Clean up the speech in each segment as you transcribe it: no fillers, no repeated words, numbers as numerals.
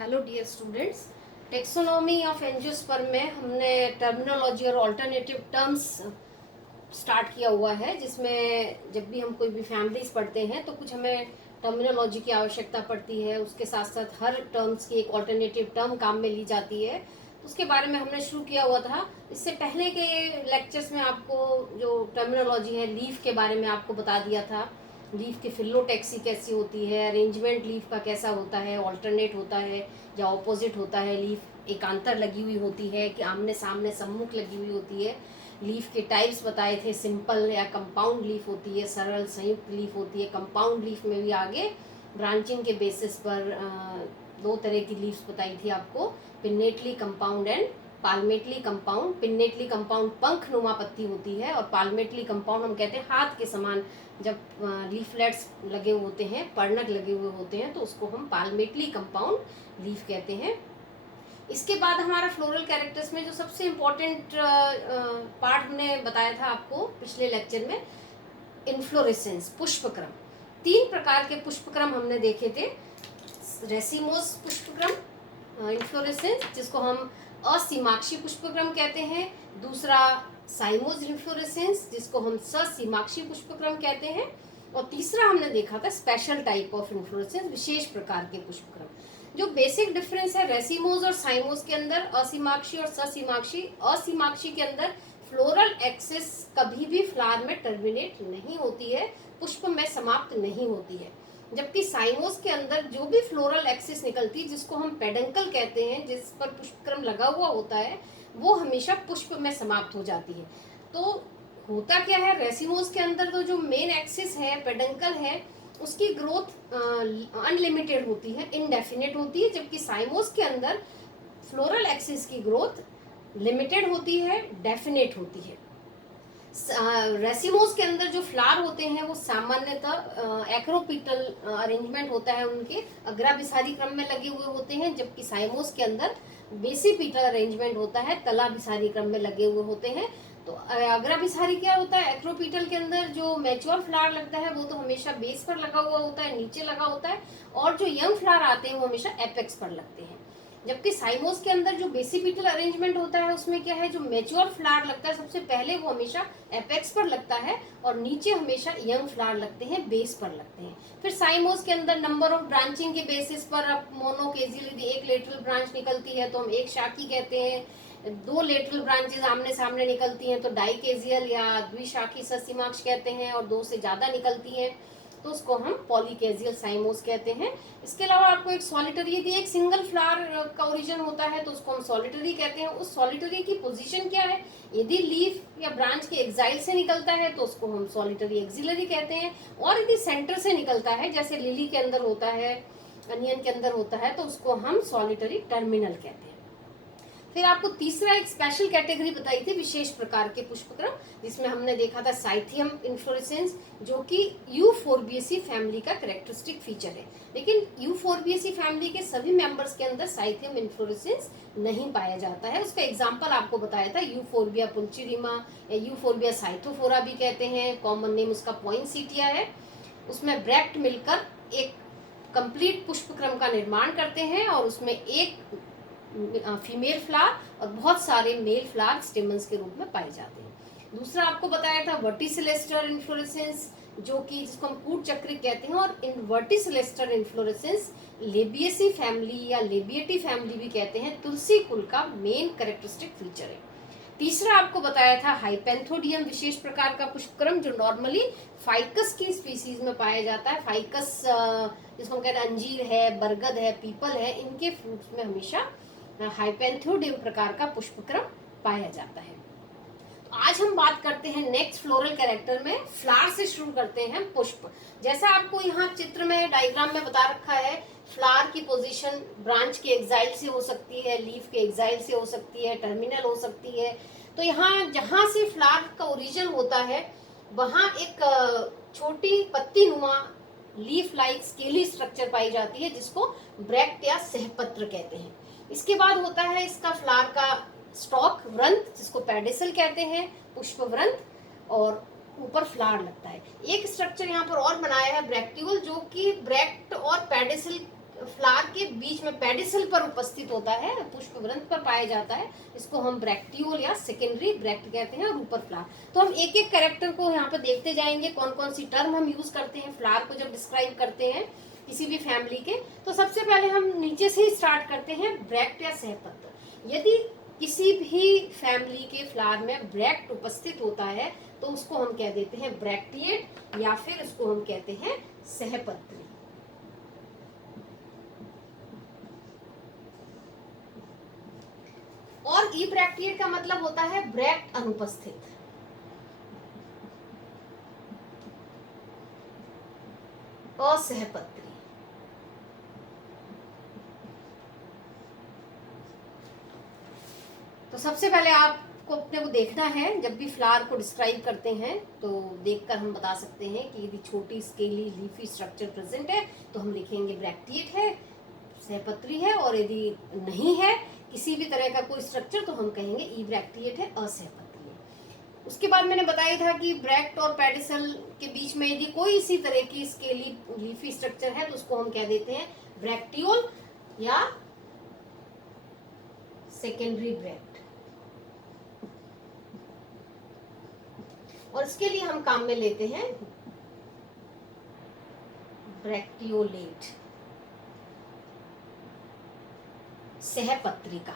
Hello dear students. Taxonomy of angiosperm में हमने terminology और अल्टरनेटिव टर्म्स स्टार्ट किया हुआ है, जिसमें जब भी हम कोई भी फैमिलीज पढ़ते हैं तो कुछ हमें टर्मिनोलॉजी की आवश्यकता पड़ती है। उसके साथ साथ हर टर्म्स की एक अल्टरनेटिव टर्म काम में ली जाती है। तो उसके बारे में हमने शुरू किया हुआ था। इससे पहले के लेक्चर्स में आपको जो टर्मिनोलॉजी है लीफ के बारे में आपको बता दिया था। लीफ की फिलोटैक्सी कैसी होती है, अरेंजमेंट लीफ का कैसा होता है, ऑल्टरनेट होता है या ऑपोजिट होता है, लीफ एकांतर लगी हुई होती है कि आमने सामने सम्मुख लगी हुई होती है। लीफ के टाइप्स बताए थे, सिंपल या कंपाउंड लीफ होती है, सरल संयुक्त लीफ होती है। कंपाउंड लीफ में भी आगे ब्रांचिंग के बेसिस पर दो तरह की लीव्स बताई थी आपको, pinnately compound and palmately compound. Pinnately compound पंख नुमा पत्ती होती है और पाल्मेटली कंपाउंड हम कहते हैं हाथ के समान जब लीफलेट्स लगे होते हैं, पर्णक लगे हुए होते हैं, तो उसको हम पाल्मेटली कंपाउंड लीफ कहते हैं। इसके बाद हमारा फ्लोरल कैरेक्टर्स में जो सबसे इम्पोर्टेंट पार्ट हमने बताया था आपको पिछले लेक्चर में, इन्फ्लोरेसेंस, पुष्पक्रम। 3 प्रकार के पुष्पक्रम हमने देखे थे। रेसिमोस पुष्पक्रम इन्फ्लोरेसेंस, जिसको हम असीमाक्षी पुष्पक्रम कहते हैं। दूसरा साइमोस इन्फ्लोरेसेंस, जिसको हम ससीमाक्षी पुष्पक्रम कहते हैं। और तीसरा हमने देखा था स्पेशल टाइप ऑफ इन्फ्लोरेसेंस, विशेष प्रकार के पुष्पक्रम। जो बेसिक डिफरेंस है रेसिमोस और साइमोस के अंदर, असीमाक्षी और ससीमाक्षी। असीमाक्षी के अंदर फ्लोरल एक्सिस कभी भी फ्लावर में टर्मिनेट नहीं होती है, पुष्प में समाप्त नहीं होती है। जबकि साइमोस के अंदर जो भी फ्लोरल एक्सिस निकलती है, जिसको हम पेडंकल कहते हैं, जिस पर पुष्पक्रम लगा हुआ होता है, वो हमेशा पुष्प में समाप्त हो जाती है। तो होता क्या है, रेसिमोस के अंदर तो जो मेन एक्सिस है, पेडंकल है, उसकी ग्रोथ अनलिमिटेड होती है, इनडेफिनेट होती है। जबकि साइमोस के अंदर फ्लोरल एक्सिस की ग्रोथ लिमिटेड होती है, डेफिनेट होती है। रेसिमोस के अंदर जो फ्लावर होते हैं वो सामान्यतः एक्रोपीटल अरेंजमेंट होता है, उनके अग्राभिसारी क्रम में लगे हुए होते हैं। जबकि साइमोस के अंदर बेसिपीटल अरेंजमेंट होता है, तलाभिसारी क्रम में लगे हुए होते हैं। तो अग्राभिसारी क्या होता है, एक्रोपीटल के अंदर जो मैच्योर फ्लावर लगता है वो तो हमेशा बेस पर लगा हुआ होता है, नीचे लगा होता है। और जो यंग फ्लावर आते हैं वो हमेशा एपेक्स पर लगते हैं। जबकि साइमोस के अंदर जो बेसिपिटल अरेंजमेंट होता है उसमें क्या है, जो मैच्योर फ्लावर लगता है सबसे पहले वो हमेशा एपेक्स पर लगता है और नीचे हमेशा यंग फ्लावर लगते हैं, बेस पर लगते हैं। फिर साइमोस के अंदर नंबर ऑफ ब्रांचिंग के बेसिस पर अब मोनोकेजियल, यदि एक लेटरल ब्रांच निकलती है तो हम एक शाखी कहते हैं। 2 लेटरल ब्रांचेस आमने सामने निकलती हैं तो डाइकेजियल या द्विशाखी ससीमाक्ष कहते हैं। और 2 से ज्यादा निकलती हैं तो उसको हम पॉलीकेजियल साइमोस कहते हैं। इसके अलावा आपको एक सॉलिटरी, यदि एक सिंगल फ्लावर का ओरिजिन होता है तो उसको हम सॉलिटरी कहते हैं। उस सॉलिटरी की पोजीशन क्या है, यदि लीफ या ब्रांच के एक्साइल से निकलता है तो उसको हम सॉलिटरी एक्सिलरी कहते हैं। और यदि सेंटर से निकलता है, जैसे लिली के अंदर होता है, अनियन के अंदर होता है, तो उसको हम सॉलिटरी टर्मिनल कहते हैं। फिर आपको तीसरा एक स्पेशल कैटेगरी बताई थी, विशेष प्रकार के पुष्पक्रम, जिसमें हमने देखा था साइथियम इन्फ्लोरेसेंस, जो कि यूफोर्बिएसी फैमिली का कैरेक्टरिस्टिक फीचर है। लेकिन यूफोर्बिएसी फैमिली के सभी मेंबर्स के अंदर साइथियम इन्फ्लोरेसेंस नहीं पाया जाता है। उसका एग्जांपल आपको बताया था यूफोर्बिया पुंचिरिमा या यूफोर्बिया साइथोफोरा भी कहते हैं, कॉमन नेम उसका पॉइंसेटिया है। उसमें ब्रैक्ट मिलकर एक कंप्लीट पुष्पक्रम का निर्माण करते हैं और उसमें एक फीमेल फ्लावर और बहुत सारे मेल फ्लावर स्टेमन्स के रूप में पाए जाते हैं। दूसरा आपको बताया था वर्टिसिलेस्टर इन्फ्लोरेसेंस, जो कि जिसको हम कूट चक्रिक कहते हैं। और इन वर्टिसिलेस्टर इन्फ्लोरेसेंस लेबिएसी फैमिली या लेबिएटी फैमिली भी कहते हैं, तुलसी कुल का मेन कैरेक्टरिस्टिक फीचर है। तीसरा आपको बताया था हाइपेंथोडियम, विशेष प्रकार का पुष्पक्रम, जो नॉर्मली फाइकस की स्पीसीज में पाया जाता है। फाइकस जिसको हम कहते हैं अंजीर है, बरगद है, पीपल है, इनके फ्रूट्स में हमेशा हाइपेंथोडियम प्रकार का पुष्पक्रम पाया जाता है। तो आज हम बात करते हैं नेक्स्ट फ्लोरल कैरेक्टर में, फ्लावर से शुरू करते हैं पुष्प। जैसा आपको यहाँ चित्र में डायग्राम में बता रखा है, फ्लावर की पोजीशन ब्रांच के एक्साइल से हो सकती है, लीफ के एक्साइल से हो सकती है, टर्मिनल हो सकती है। तो यहाँ जहाँ से फ्लावर का ओरिजिन होता है वहाँ एक छोटी पत्ती नुमा लीफ लाइक स्केली स्ट्रक्चर पाई जाती है, जिसको ब्रैक्ट या सहपत्र कहते हैं। इसके बाद होता है इसका फ्लावर का स्टॉक, व्रंत, जिसको पेडिसल कहते हैं, पुष्प व्रंत, और ऊपर फ्लावर लगता है। एक स्ट्रक्चर यहाँ पर और बनाया है ब्रैक्टियोल, जो कि ब्रैक्ट और पेडिसल फ्लावर के बीच में पेडिसल पर उपस्थित होता है, पुष्प ग्रंथ पर पाया जाता है, इसको हम ब्रैक्टियोल या सेकेंडरी ब्रैक्ट कहते हैं, और ऊपर फ्लावर। तो हम एक एक कैरेक्टर को यहाँ पर देखते जाएंगे, कौन कौन सी टर्म हम यूज करते हैं फ्लावर को जब डिस्क्राइब करते हैं किसी भी फैमिली के। तो सबसे पहले हम नीचे से ही स्टार्ट करते हैं, ब्रैक्ट या सहपत्र। यदि किसी भी फैमिली के फ्लावर में ब्रैक्ट उपस्थित होता है तो उसको हम कह देते हैं ब्रैक्टिएट, या फिर उसको हम कहते हैं सहपत्री। और इब्रैक्टिएट का मतलब होता है ब्रैक्ट अनुपस्थित। असहपत्री। तो सबसे पहले आपको अपने को देखना है, जब भी फ्लावर को डिस्क्राइब करते हैं तो देखकर हम बता सकते हैं कि यदि छोटी स्केली लीफी स्ट्रक्चर प्रेजेंट है तो हम लिखेंगे ब्रैक्टिएट है, सहपत्री है, और यदि नहीं है किसी भी तरह का कोई स्ट्रक्चर तो हम कहेंगे इब्रैक्टिएट है, असहपत्री है। उसके बाद मैंने बताया था कि ब्रैक्ट और पेडिसल के बीच में यदि कोई इसी तरह की स्केली लीफी स्ट्रक्चर है तो उसको हम कह देते हैं ब्रैक्टियोल या सेकेंडरी ब्रैक्ट। और इसके लिए हम काम में लेते हैं ब्रैक्टियोलेट, सहपत्री का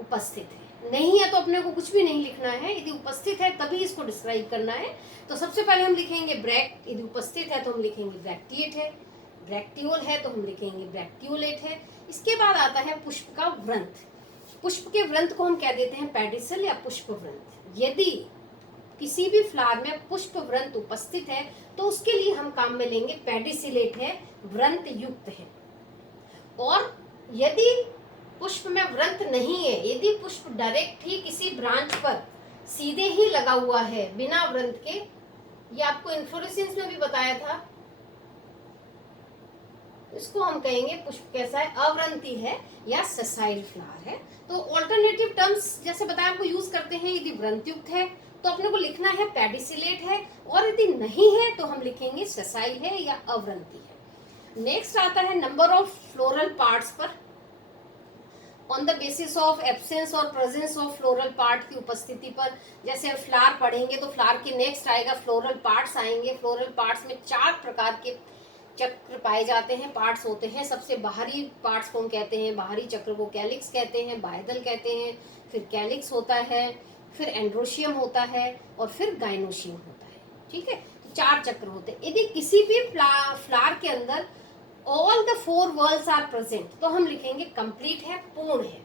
उपस्थित है। नहीं है तो अपने को कुछ भी नहीं लिखना है, यदि उपस्थित है तभी इसको डिस्क्राइब करना है। तो सबसे पहले हम लिखेंगे ब्रैक्ट, यदि उपस्थित है तो हम लिखेंगे ब्रैक्टिएट है, ब्रैक्टियोल है तो हम लिखेंगे ब्रैक्टियोलेट है। इसके बाद आता है पुष्प का व्रंत। पुष्प के व्रंत को हम कह देते हैं पेडिसल या पुष्प व्रंत। यदि किसी भी फ्लावर में पुष्प व्रंत उपस्थित है तो उसके लिए हम काम में लेंगे पेडिसिलेट है, व्रंत युक्त है। और यदि पुष्प में व्रंत नहीं है, यदि पुष्प डायरेक्ट ही किसी ब्रांच पर सीधे ही लगा हुआ है बिना व्रंत के, ये आपको इन्फ्लोरेसेंस में भी बताया था, इसको हम कहेंगे पुष्प कैसा है, अव्रंती है या ससाइल फ्लावर है। तो ऑल्टरनेटिव टर्म्स जैसे बताया आपको यूज करते हैं। यदि व्रंत युक्त है तो अपने को लिखना है पेडिसिलेट है, और यदि नहीं है तो हम लिखेंगे ससाइल है या अव्रंती है। नेक्स्ट आता है नंबर ऑफ फ्लोरल पार्ट्स पर। On the basis of absence और प्रेजेंस ऑफ फ्लोरल पार्ट की उपस्थिति पर, जैसे फ्लावर पढ़ेंगे तो फ्लावर के नेक्स्ट आएगा फ्लोरल पार्ट्स आएंगे। फ्लोरल पार्ट्स में 4 प्रकार के चक्र पाए जाते हैं, पार्ट्स होते हैं। सबसे बाहरी पार्ट्स को हम कहते हैं, बाहरी चक्र को कैलिक्स कहते हैं, बायदल कहते हैं, फिर कैलिक्स होता है, फिर एंड्रोशियम होता है, और फिर गाइनोशियम होता है। ठीक है, तो 4 चक्र होते हैं। यदि किसी भी फ्लावर के अंदर all the 4 whorls are present तो हम लिखेंगे कंप्लीट है, पूर्ण है।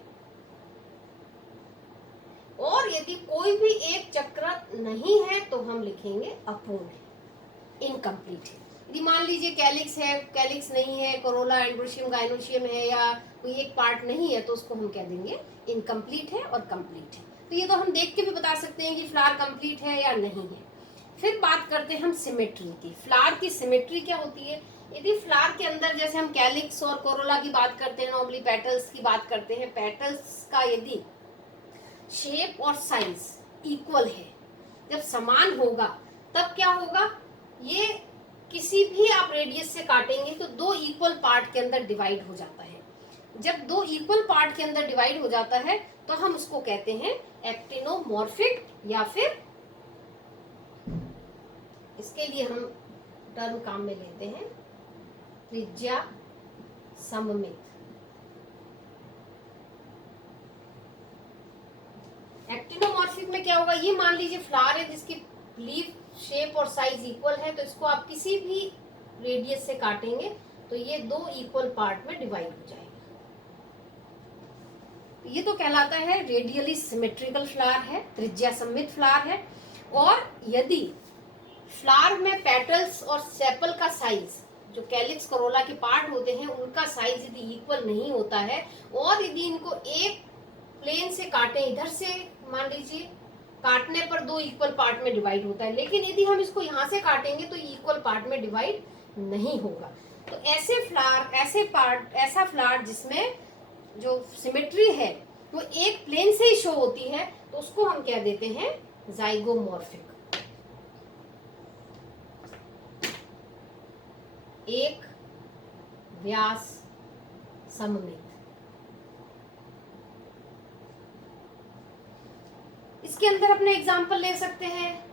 और यदि कोई भी एक चक्र नहीं है तो हम लिखेंगे अपूर्ण है, इनकम्प्लीट है। यदि मान लीजिए कैलिक्स है, कैलिक्स नहीं है, कोरोला, एंड्रोशियम, गाइनोशियम है, या कोई एक पार्ट नहीं है तो उसको हम कह देंगे इनकम्प्लीट है और कंप्लीट है। तो ये तो हम देख के भी बता सकते हैं कि फ्लावर कंप्लीट है या नहीं है। फिर बात करते हैं हम सिमेट्री की। फ्लावर की सिमेट्री क्या होती है? यदि फ्लावर के अंदर जैसे हम कैलिक्स और कोरोला की बात करते हैं, नॉर्मली पेटल्स की बात करते हैं, पेटल्स का यदि शेप और साइज इक्वल है, जब समान होगा तब क्या होगा, ये किसी भी आप रेडियस से काटेंगे तो 2 इक्वल पार्ट के अंदर डिवाइड हो जाता है। जब 2 इक्वल पार्ट के अंदर डिवाइड हो जाता है तो हम उसको कहते हैं एक्टिनोमॉर्फिक, या फिर इसके लिए हम टर्म काम में लेते हैं त्रिज्या सममित। एक्टिनोमॉर्फिक में क्या होगा, ये मान लीजिए फ्लावर है जिसकी लीफ शेप और साइज इक्वल है, तो इसको आप किसी भी रेडियस से काटेंगे तो ये 2 इक्वल पार्ट में डिवाइड हो जाएगा। ये तो कहलाता है रेडियली सिमेट्रिकल फ्लावर है, त्रिज्या सममित फ्लावर है। और यदि फ्लावर में पेटल्स और सेपल का साइज, जो कैलिक्स कोरोला के पार्ट होते हैं, उनका साइज यदि इक्वल नहीं होता है, और यदि इनको एक प्लेन से काटें, इधर से मान लीजिए काटने पर 2 इक्वल पार्ट में डिवाइड होता है, लेकिन यदि हम इसको यहाँ से काटेंगे तो इक्वल पार्ट में डिवाइड नहीं होगा। तो ऐसे फ्लावर, ऐसा फ्लावर जिसमें जो सिमेट्री है वो एक प्लेन से ही शो होती है, तो उसको हम क्या देते हैं, जाइगोमॉर्फिक। एक व्यास सममित। इसके अंदर अपने एग्जाम्पल ले सकते हैं,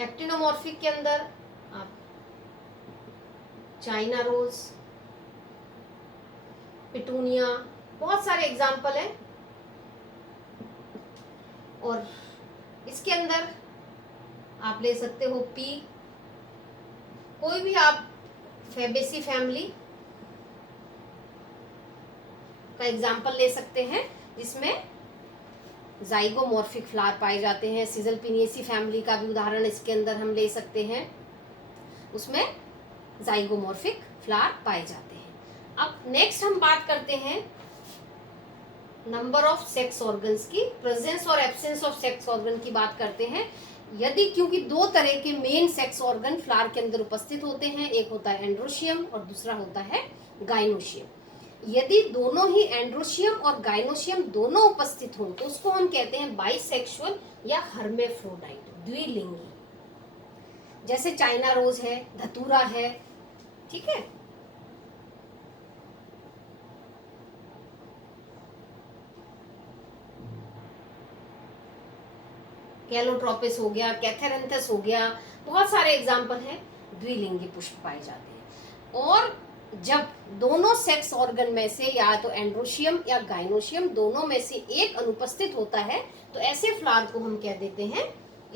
एक्टिनोमॉर्फिक के अंदर आप चाइना रोज, पिटूनिया, बहुत सारे एग्जाम्पल हैं। और इसके अंदर आप ले सकते हो पी, कोई भी आप फैबेसी फैमिली का एग्जाम्पल ले सकते हैं जिसमें जाइगोमॉर्फिक फ्लावर पाए जाते हैं। सिजलपिनिएसी फैमिली का भी उदाहरण इसके अंदर हम ले सकते हैं, उसमें जाइगोमॉर्फिक फ्लावर पाए जाते हैं। अब नेक्स्ट हम बात करते हैं नंबर ऑफ सेक्स ऑर्गन्स की, प्रेजेंस और एब्सेंस ऑफ सेक्स ऑर्गन की बात करते हैं। यदि, क्योंकि दो तरह के मेन सेक्स ऑर्गन फ्लावर के अंदर उपस्थित होते हैं, एक होता है एंड्रोशियम और दूसरा होता है गाइनोशियम। यदि दोनों ही एंड्रोशियम और गाइनोशियम दोनों उपस्थित हों तो उसको हम कहते हैं बाइसेक्सुअल या हर्मेफ्रोडाइट, द्विलिंगी। जैसे चाइना रोज है, धतूरा है, ठीक है। कैलोट्रोपिस हो गया, कैथेरेंथस हो गया, बहुत सारे एग्जाम्पल हैं, द्विलिंगी पुष्प पाए जाते हैं। और जब दोनों सेक्स ऑर्गन में से या तो एंड्रोशियम या गाइनोशियम दोनों में से एक अनुपस्थित होता है तो ऐसे फ्लावर को हम कह देते हैं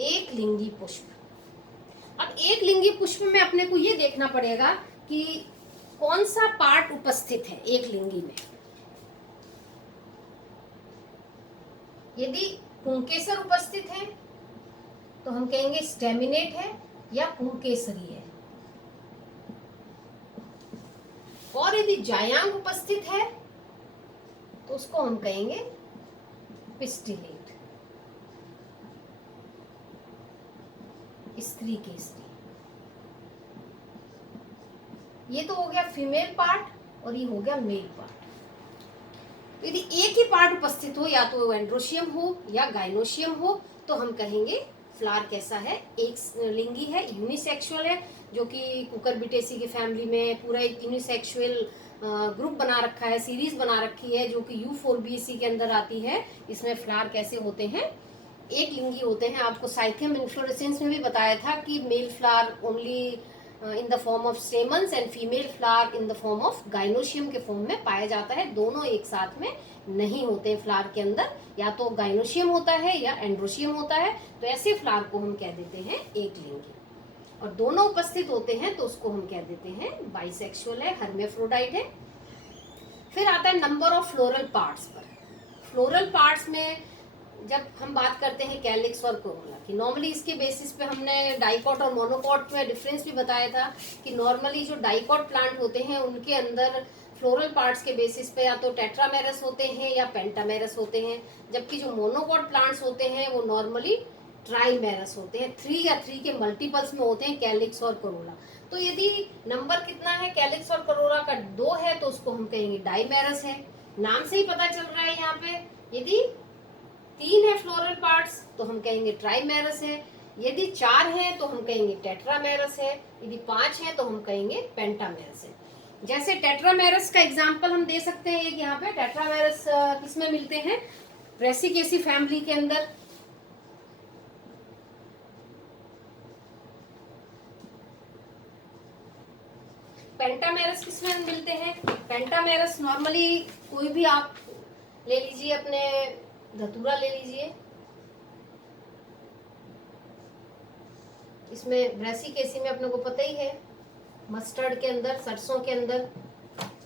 एक लिंगी पुष्प। अब एक लिंगी पुष्प में अपने को ये देखना पड़ेगा कि कौन सा पार्ट उपस्थित है एक लिंगी में। यदि पुंकेसर उपस्थित है तो हम कहेंगे स्टेमिनेट है या पुंकेसरी है। और यदि जायांग उपस्थित है तो उसको हम कहेंगे पिस्टिलेट, स्त्री केसरी। ये तो हो गया फीमेल पार्ट और ये हो गया मेल पार्ट। तो यदि एक ही पार्ट उपस्थित हो, या तो एंड्रोशियम हो या गाइनोशियम हो, तो हम कहेंगे फ्लावर कैसा है, एक लिंगी है, यूनिसेक्सुअल है, जो कि कुकुरबिटेसी की फैमिली में पूरा एक यूनिसेक्सुअल ग्रुप बना रखा है, सीरीज बना रखी है, जो कि U4BC के अंदर आती है। इसमें फ्लावर कैसे होते हैं, एक लिंगी होते हैं। आपको साइथियम इन्फ्लोरेसेंस में भी बताया था कि male flower only in the form of stamens and female flower in the form of gynoecium के फॉर्म में पाया जाता है। दोनों एक साथ में नहीं होते फ्लावर के अंदर, या तो गाइनोशियम होता है या एंड्रोशियम होता है। तो ऐसे फ्लावर को हम कह देते हैं एक लिंगी। और दोनों उपस्थित होते हैं तो उसको हम कह देते हैं बाइसेक्सुअल है, हर्मेफ्रोडाइट है। फिर आता है नंबर ऑफ फ्लोरल पार्ट्स पर। फ्लोरल पार्ट्स में जब हम बात करते हैं कैलिक्स और कोरोला की, नॉर्मली इसके बेसिस पे हमने डाइकॉट और मोनोकॉट में डिफरेंस भी बताया था कि नॉर्मली जो डाइकॉट प्लांट होते हैं उनके अंदर फ्लोरल पार्ट्स के बेसिस पे या तो टेट्रामेरस होते हैं या पेंटामेरस होते हैं, जबकि जो मोनोकॉट प्लांट्स होते हैं वो नॉर्मली ट्राइमेरस होते हैं, 3 या 3 के मल्टीपल्स में होते हैं कैलिक्स और कोरोला। तो यदि नंबर कितना है कैलिक्स और कोरोला का 2 है तो उसको हम कहेंगे डाइमेरस है। नाम से ही पता चल रहा है यहाँ पे, यदि 3 है फ्लोरल पार्ट्स तो हम कहेंगे ट्राइमेरस है, यदि 4 है तो हम कहेंगे टेट्रामेरस है, यदि 5 है तो हम कहेंगे पेंटामेरस है। जैसे टेट्रामेरस का एग्जांपल हम दे सकते हैं, एक यहाँ पे टेट्रामेरस किसमें मिलते हैं, ब्रेसिकेसी फैमिली के अंदर। पेंटामेरस किसमें मिलते हैं, पेंटामेरस नॉर्मली कोई भी आप ले लीजिए, अपने धतूरा ले लीजिए, इसमें ब्रेसिकेसी में अपने को पता ही है, मस्टर्ड के अंदर, सरसों के अंदर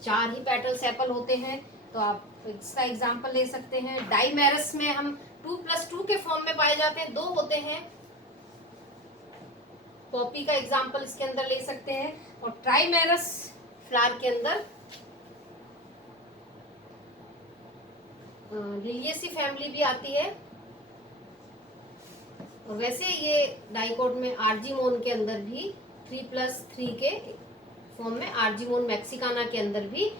4 ही पेटल सेपल होते हैं, तो आप इसका एग्जांपल ले सकते हैं। डाइमेरस में हम 2+2 के फॉर्म में पाए जाते हैं, 2 होते हैं, पॉपी का एग्जांपल इसके अंदर ले सकते हैं। और ट्राइमेरस फ्लावर के अंदर लिलियेसी फैमिली भी आती है, और वैसे ये डाइकोट में आर्जीमोन के अंदर भी 3+3 के फॉर्म में, आर्जीमोन मैक्सिकाना के अंदर भी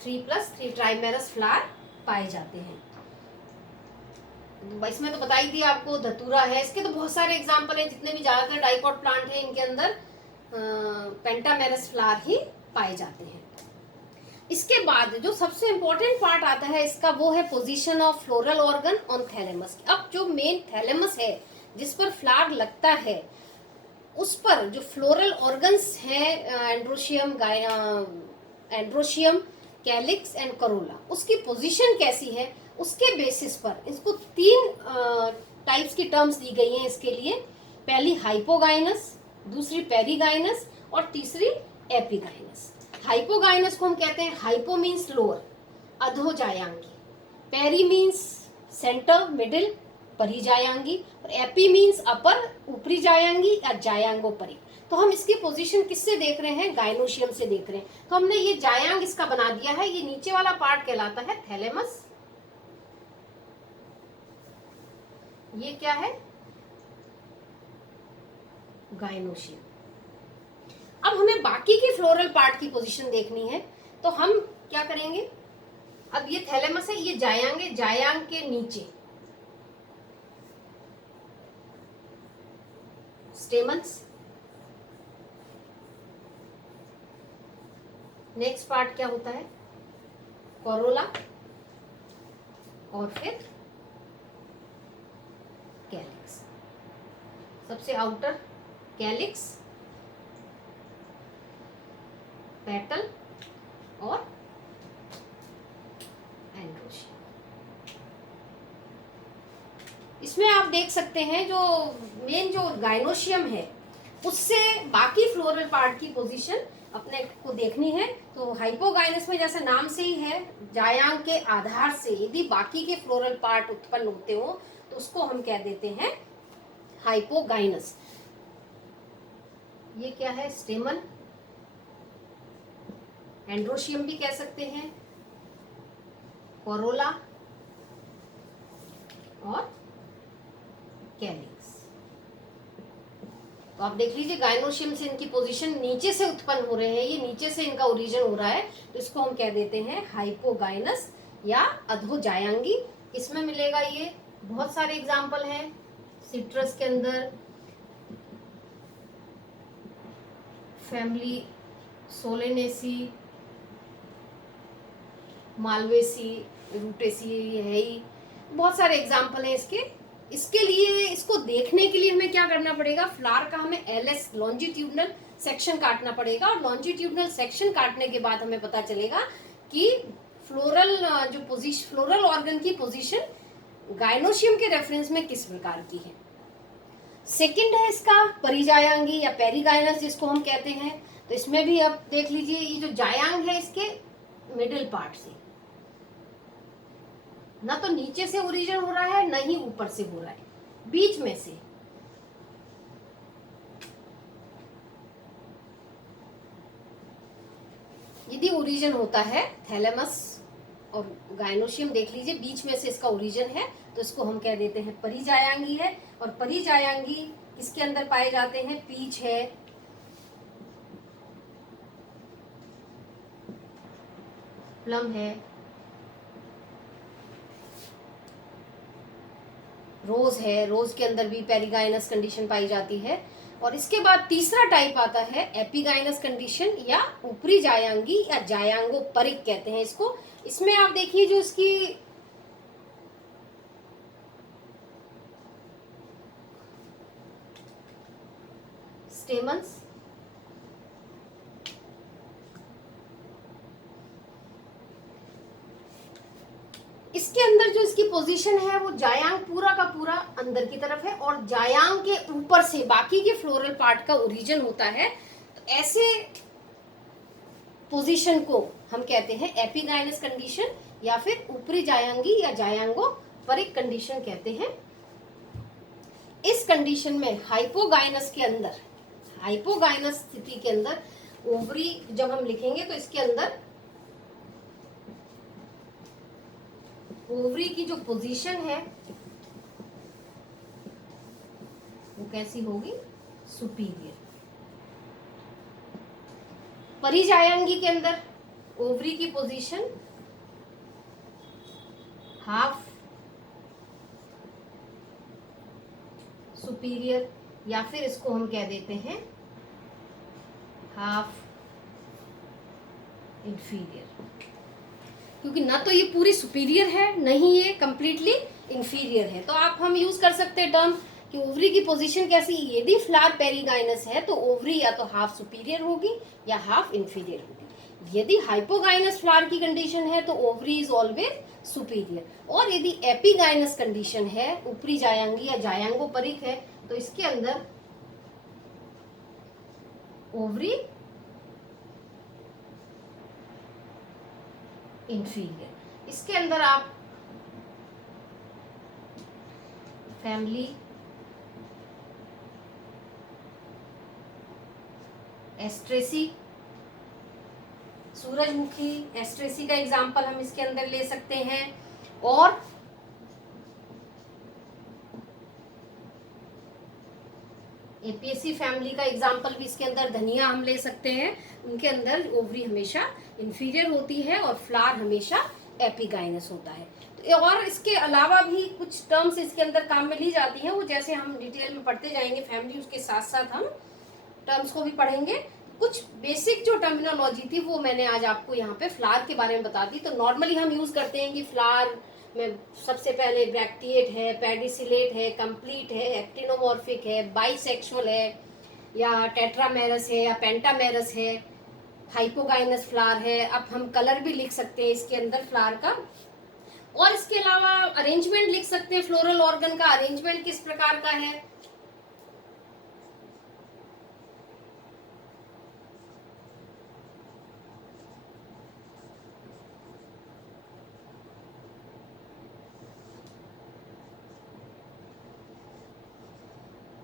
3+3 ट्राइमेरस फ्लावर पाए जाते हैं। इसमें तो बता ही दिया आपको, धतूरा है, इसके तो बहुत सारे एग्जाम्पल हैं, जितने भी ज्यादातर डाइकोट प्लांट हैं इनके अंदर पेंटामेरस फ्लावर ही पाए जाते हैं। इसके बाद जो सबसे इंपॉर्टेंट पार्ट आता है इसका, वो है position of floral organ on thalamus. अब जो मेन थैलेमस है जिस पर फ्लावर लगता है, उस पर जो फ्लोरल ऑर्गन्स हैं, एंड्रोशियम, कैलिक्स एंड करोला, उसकी पोजीशन कैसी है, उसके बेसिस पर इसको 3 टाइप्स की टर्म्स दी गई हैं इसके लिए। पहली हाइपोगाइनस, दूसरी पेरीगाइनस और तीसरी एपिगाइनस। हाइपोगाइनस को हम कहते हैं, हाइपो मीन्स लोअर, अधोजायांगी, पेरी मीन्स सेंटर मिडिल परिजायांगी, और एपी मीन्स अपर ऊपरी जायांगी या जायांगोपरी। तो हम इसकी पोजीशन किससे देख रहे हैं, गाइनोशियम से देख रहे हैं। तो हमने ये जायांग इसका बना दिया है, ये नीचे वाला पार्ट कहलाता है थैलेमस। ये क्या है, गाइनोशियम। अब हमें बाकी की फ्लोरल पार्ट की पोजीशन देखनी है, तो हम क्या करेंगे, अब ये थैलेमस है, ये जायांग है, जायांग के नीचे स्टेमन्स। नेक्स्ट पार्ट क्या होता है, कोरोला, और फिर कैलिक्स। सबसे आउटर कैलिक्स, पेटल और एंड्रोशियम। इसमें आप देख सकते हैं जो मेन जो गाइनोशियम है उससे बाकी फ्लोरल पार्ट की पोजीशन अपने को देखनी है। तो हाइपोगाइनस में जैसे नाम से ही है, जायांग के आधार से यदि बाकी के फ्लोरल पार्ट उत्पन्न होते हो तो उसको हम कह देते हैं हाइपोगाइनस। ये क्या है, स्टेमन, एंड्रोशियम भी कह सकते हैं, कोरोला और कैलिक्स। तो आप देख लीजिए गाइनोशियम से इनकी पोजीशन नीचे से उत्पन्न हो रहे हैं, ये नीचे से इनका ओरिजिन हो रहा है, तो इसको हम कह देते हैं हाइपोगाइनस या अधोजायांगी। इसमें मिलेगा ये बहुत सारे एग्जाम्पल हैं, सिट्रस के अंदर फैमिली सोलेनेसी, मालवेसी, रूटेसी, ये है ही, बहुत सारे एग्जाम्पल हैं इसके। इसके लिए इसको देखने के लिए हमें क्या करना पड़ेगा, फ्लावर का हमें एलएस लॉन्जिट्यूडनल सेक्शन काटना पड़ेगा, और लॉन्जिट्यूडनल सेक्शन काटने के बाद हमें पता चलेगा कि फ्लोरल जो पोजीशन, फ्लोरल ऑर्गन की पोजीशन गाइनोशियम के रेफरेंस में किस प्रकार की है। सेकंड है इसका परिजायांगी या पेरीगाइनस जिसको हम कहते हैं। तो इसमें भी अब देख लीजिए, ये जो जायांग है इसके मिडिल पार्ट से, ना तो नीचे से ओरिजिन हो रहा है, ना ही ऊपर से हो रहा है, बीच में से। यदि ओरिजिन होता है थैलेमस और गाइनोशियम, देख लीजिए बीच में से इसका ओरिजिन है, तो इसको हम कह देते हैं परिजायांगी है। और परिजायांगी किसके अंदर पाए जाते हैं, पीच है, प्लम है, रोज है, रोज के अंदर भी पेरीगाइनस कंडीशन पाई जाती है। और इसके बाद तीसरा टाइप आता है एपिगाइनस कंडीशन या ऊपरी जायांगी या जायांगोपरिक कहते हैं इसको। इसमें आप देखिए जो इसकी स्टेमन्स, इसके अंदर जो इसकी पोजीशन है वो जायांग पूरा का पूरा अंदर की तरफ है, और जायांग के ऊपर से बाकी के फ्लोरल पार्ट का ओरिजिन होता है। तो ऐसे पोजीशन को हम कहते हैं एपिगाइनस कंडीशन या फिर ऊपरी जायांगी या जायांगोपरिक कंडीशन कहते हैं। इस कंडीशन में हाइपोगाइनस के अंदर, हाइपोगाइनस स्थिति के अंदर ओवरी जब हम लिखेंगे तो इसके अंदर ओवरी की जो पोजीशन है वो कैसी होगी, सुपीरियर। परिजायांगी के अंदर ओवरी की पोजीशन हाफ सुपीरियर, या फिर इसको हम कह देते हैं हाफ इंफीरियर। क्योंकि ना तो ये पूरी सुपीरियर है, न ही ये कंप्लीटली इंफीरियर है। तो आप हम यूज कर सकते हैं टर्म कि ओवरी की पोजीशन कैसी, यदि फ्लावर पेरीगाइनस है तो ओवरी या तो हाफ सुपीरियर होगी या हाफ इंफीरियर होगी। यदि हाइपोगाइनस फ्लावर की कंडीशन है तो ओवरी इज ऑलवेज सुपीरियर, और यदि एपीगाइनस कंडीशन है, ऊपरी जायांगी या जायांगोपरिक है, तो इसके अंदर ओवरी इंफीरियर। इसके अंदर आप फैमिली एस्ट्रेसी, सूरजमुखी एस्ट्रेसी का एग्जाम्पल हम इसके अंदर ले सकते हैं, और एपीएसी फैमिली का एग्जाम्पल भी इसके अंदर धनिया हम ले सकते हैं। उनके अंदर ओवरी हमेशा इंफीरियर होती है और फ्लावर हमेशा एपीगाइनस होता है। तो और इसके अलावा भी कुछ टर्म्स इसके अंदर काम में ली जाती हैं, वो जैसे हम डिटेल में पढ़ते जाएंगे फैमिली, उसके साथ साथ हम टर्म्स को भी पढ़ेंगे। कुछ बेसिक जो टर्मिनोलॉजी थी वो मैंने आज आपको यहाँ पे फ्लावर के बारे में बता दी। तो नॉर्मली हम यूज करते हैं कि फ्लावर में सबसे पहले ब्रैक्टिएट है, पेडिसिलेट है, कंप्लीट है, एक्टिनोमॉर्फिक है, बाइसेक्सुअल है, या टेट्रामेरस है, या पेंटामेरस है, हाइपोगाइनस फ्लावर है। अब हम कलर भी लिख सकते हैं इसके अंदर फ्लावर का, और इसके अलावा अरेंजमेंट लिख सकते हैं, फ्लोरल ऑर्गन का अरेंजमेंट किस प्रकार का है।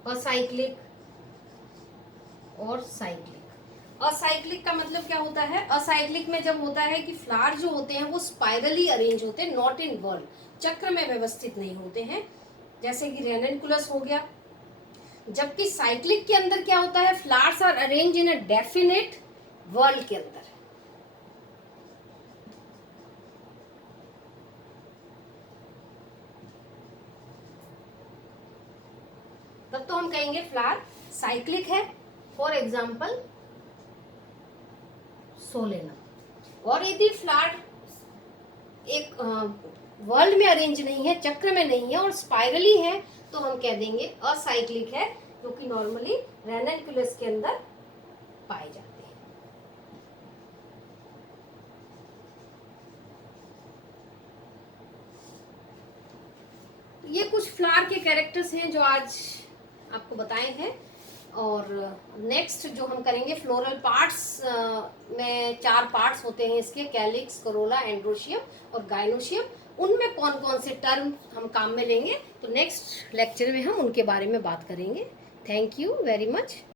असाइक्लिक और साइक्लिक। असाइक्लिक का मतलब क्या होता है? असाइक्लिक में जब होता है कि फ्लावर जो होते हैं वो स्पाइरली अरेंज होते हैं, नॉट इन व्हर्ल, चक्र में व्यवस्थित नहीं होते हैं, जैसे कि रेननकुलस हो गया। जबकि साइक्लिक के अंदर क्या होता है? Flowers are arrange in a definite whorl के अंदर। तब तो हम कहेंगे फ्लावर साइक्लिक है। For example Solanum. और यदि फ्लावर एक वर्ल्ड में अरेंज नहीं है, चक्र में नहीं है और स्पाइरली है, तो हम कह देंगे असाइक्लिक है, जो कि नॉर्मली रेननकुलस के अंदर पाए जाते हैं। ये कुछ फ्लावर के कैरेक्टर्स हैं जो आज आपको बताए हैं। और नेक्स्ट जो हम करेंगे फ्लोरल पार्ट्स में 4 पार्ट्स होते हैं इसके, कैलिक्स, करोला, एंड्रोशियम और गाइनोशियम। उनमें कौन कौन से टर्म हम काम में लेंगे, तो नेक्स्ट लेक्चर में हम उनके बारे में बात करेंगे। Thank you very much.